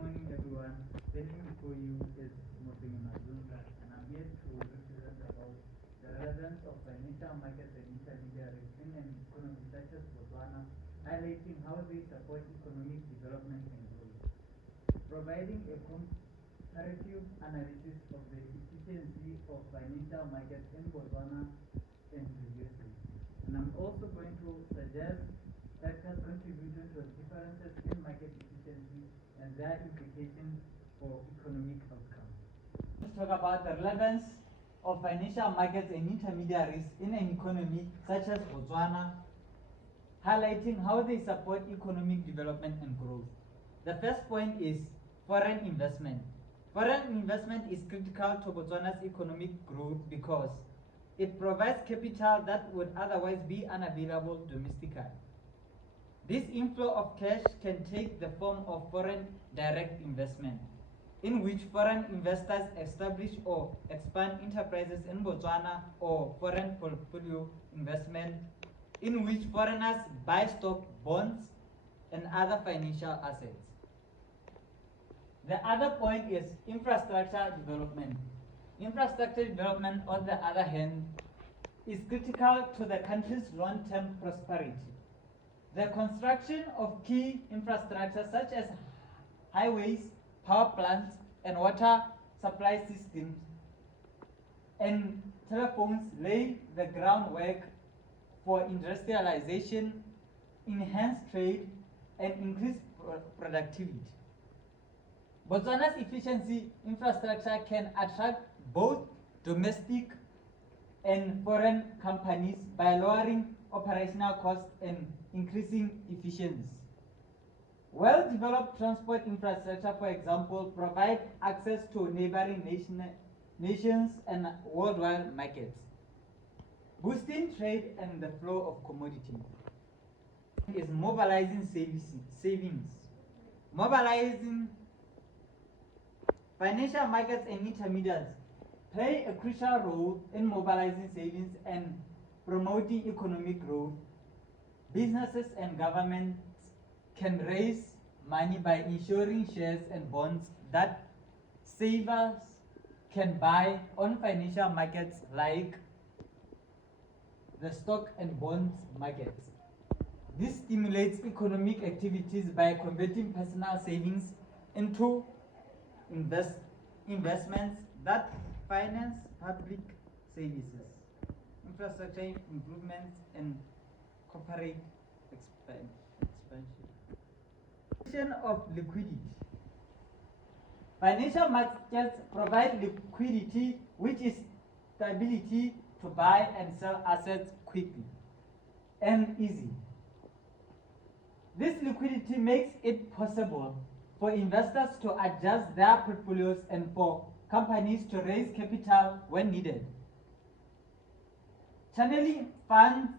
morning, everyone. Standing before you is and I'm here to represent about the relevance of financial markets and intermediaries in an economy such as Botswana, highlighting how they support economic development and growth. Providing a comparative analysis of the efficiency of financial markets in Botswana and the USA. And I'm also going to suggest factors contributing to differences in market efficiency and their implications for economic outcomes. Let's talk about the relevance of financial markets and intermediaries in an economy such as Botswana, highlighting how they support economic development and growth. The first point is foreign investment. Foreign investment is critical to Botswana's economic growth because it provides capital that would otherwise be unavailable domestically. This inflow of cash can take the form of foreign direct investment, in which foreign investors establish or expand enterprises in Botswana, or foreign portfolio investment, in which foreigners buy stock, bonds, and other financial assets. The other point is infrastructure development. Infrastructure development, on the other hand, is critical to the country's long-term prosperity. The construction of key infrastructure such as highways, power plants, and water supply systems and telephones lay the groundwork for industrialization, enhance trade, and increase productivity. Botswana's efficiency infrastructure can attract both domestic and foreign companies by lowering operational costs and increasing efficiency. Well-developed transport infrastructure, for example, provide access to neighboring nations and worldwide markets, boosting trade and the flow of commodities. Is mobilizing savings. Mobilizing financial markets and intermediaries play a crucial role in mobilizing savings and promoting economic growth. Businesses and governments can raise money by issuing shares and bonds that savers can buy on financial markets like the stock and bonds markets. This stimulates economic activities by converting personal savings into investments that finance public services, infrastructure improvements, and corporate expansion. Of liquidity. Financial markets provide liquidity, which is stability to buy and sell assets quickly and easy. This liquidity makes it possible for investors to adjust their portfolios and for companies to raise capital when needed. Channeling funds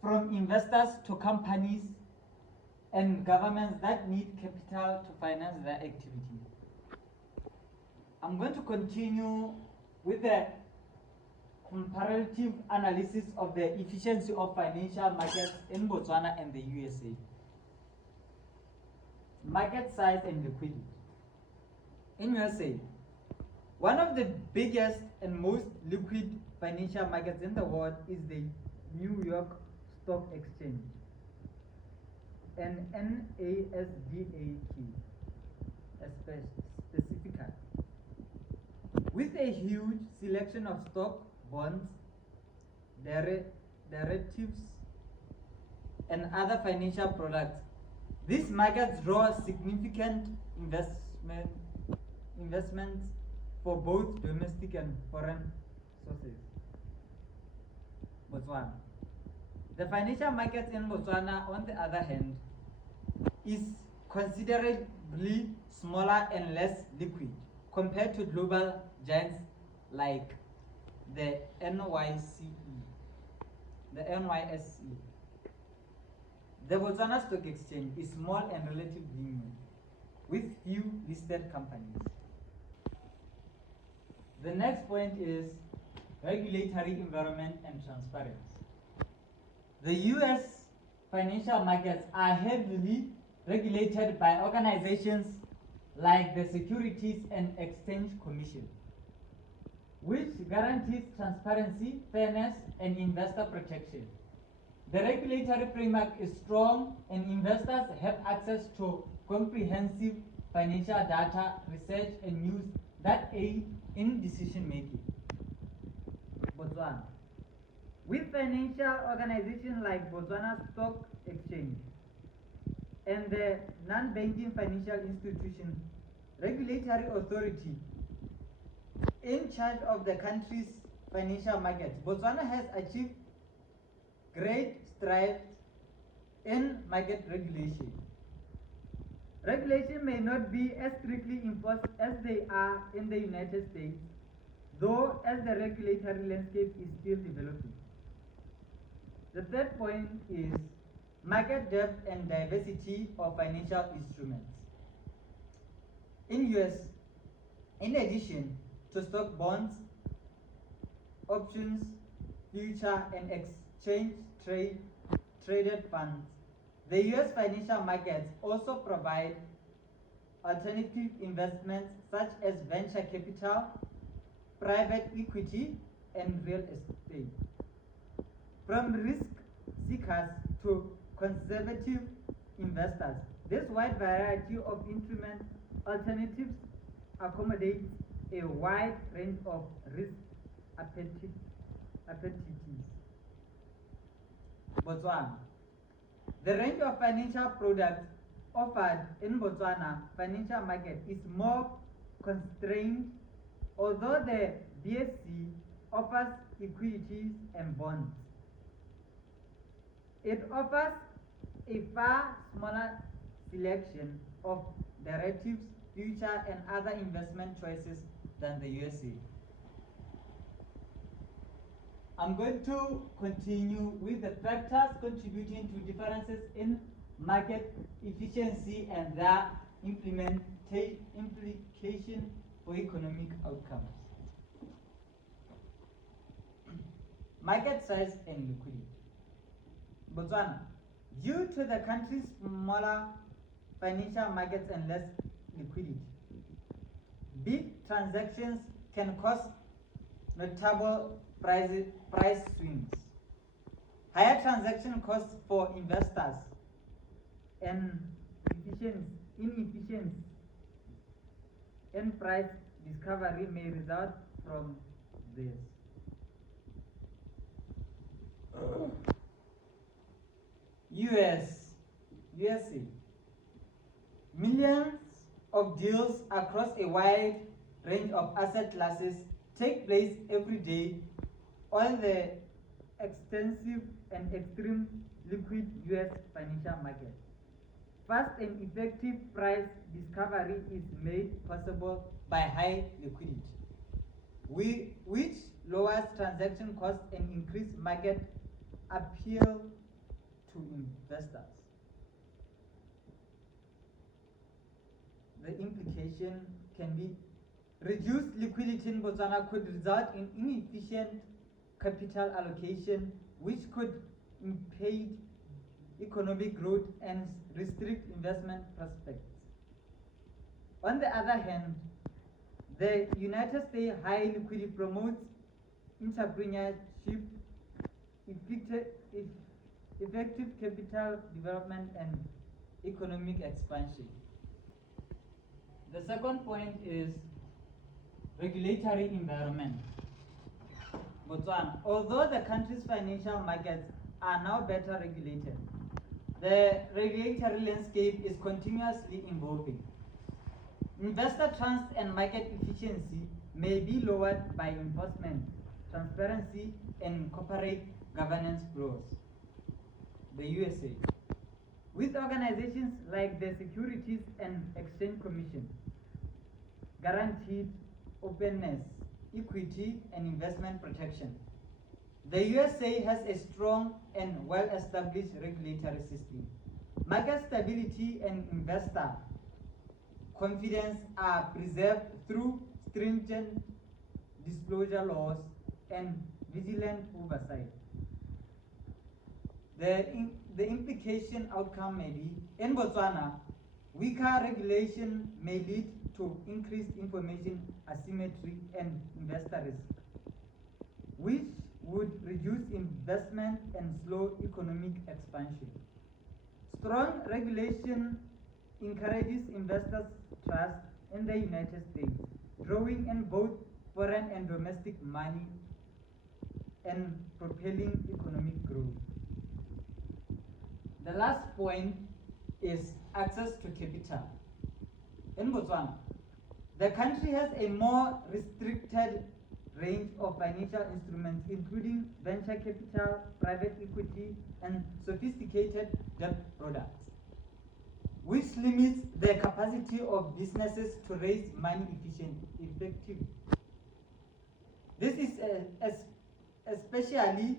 from investors to companies and governments that need capital to finance their activity. I'm going to continue with the comparative analysis of the efficiency of financial markets in Botswana and the USA. Market size and liquidity. In USA, one of the biggest and most liquid financial markets in the world is the New York Stock Exchange, and NASDAQ specifically, with a huge selection of stock, bonds, derivatives, and other financial products. These markets draw significant investments for both domestic and foreign sources. Botswana. The financial markets in Botswana, on the other hand, is considerably smaller and less liquid compared to global giants like the NYSE. The Botswana Stock Exchange is small and relatively new, with few listed companies. The next point is regulatory environment and transparency. The US financial markets are heavily regulated by organizations like the Securities and Exchange Commission, which guarantees transparency, fairness, and investor protection. The regulatory framework is strong and investors have access to comprehensive financial data, research, and news that aid in decision making. Botswana. With financial organizations like Botswana Stock Exchange and the non-banking financial institution regulatory authority in charge of the country's financial markets, Botswana has achieved great strides in market regulation. Regulation may not be as strictly enforced as they are in the United States, though as the regulatory landscape is still developing. The third point is market depth and diversity of financial instruments. In US, in addition to stock, bonds, options, future and exchange traded funds, the US financial markets also provide alternative investments such as venture capital, private equity, and real estate. From risk seekers to conservative investors, this wide variety of instrument alternatives accommodates a wide range of risk appetites. Botswana. The range of financial products offered in Botswana financial market is more constrained, although the BSC offers equities and bonds. It offers a far smaller selection of derivatives, future, and other investment choices than the USA. I'm going to continue with the factors contributing to differences in market efficiency and their implication for economic outcomes. Market size and liquidity. Botswana. Due to the country's smaller financial markets and less liquidity, big transactions can cause notable price swings. Higher transaction costs for investors and inefficiency in price discovery may result from this. USA. Millions of deals across a wide range of asset classes take place every day on the extensive and extreme liquid US financial market. Fast and effective price discovery is made possible by high liquidity, which lowers transaction costs and increases market appeal to investors. The implication can be reduced liquidity in Botswana could result in inefficient capital allocation, which could impede economic growth and restrict investment prospects. On the other hand, the United States high liquidity promotes entrepreneurship, effective capital development, and economic expansion. The second point is regulatory environment. Botswana. Although the country's financial markets are now better regulated, the regulatory landscape is continuously evolving. Investor trust and market efficiency may be lowered by enforcement, transparency, and corporate governance flaws. The USA. With organizations like the Securities and Exchange Commission, guaranteed openness, equity, and investment protection, the USA has a strong and well-established regulatory system. Market stability and investor confidence are preserved through stringent disclosure laws and vigilant oversight. The implication outcome may be, in Botswana, Weaker regulation may lead to increased information asymmetry and investor risk, which would reduce investment and slow economic expansion. Strong regulation encourages investors' trust in the United States, drawing in both foreign and domestic money and propelling economic growth. The last point is access to capital. In Botswana, the country has a more restricted range of financial instruments, including venture capital, private equity, and sophisticated debt products, which limits the capacity of businesses to raise money effectively. This is especially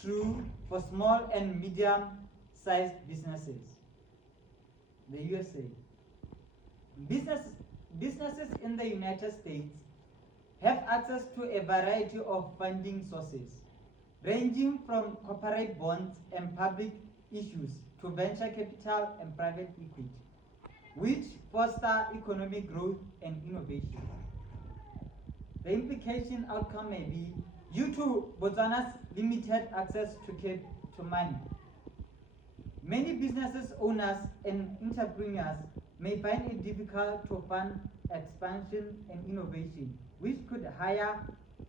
true for small and medium-sized businesses. The USA. Businesses in the United States have access to a variety of funding sources, ranging from corporate bonds and public issues to venture capital and private equity, which foster economic growth and innovation. The implication outcome may be, due to Botswana's limited access to money, many business owners and entrepreneurs may find it difficult to fund expansion and innovation, which could hinder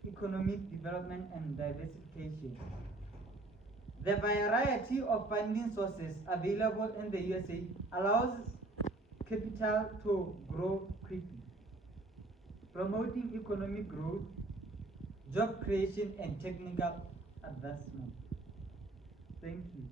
economic development and diversification. The variety of funding sources available in the USA allows capital to grow quickly, promoting economic growth, job creation, and technical advancement. Thank you.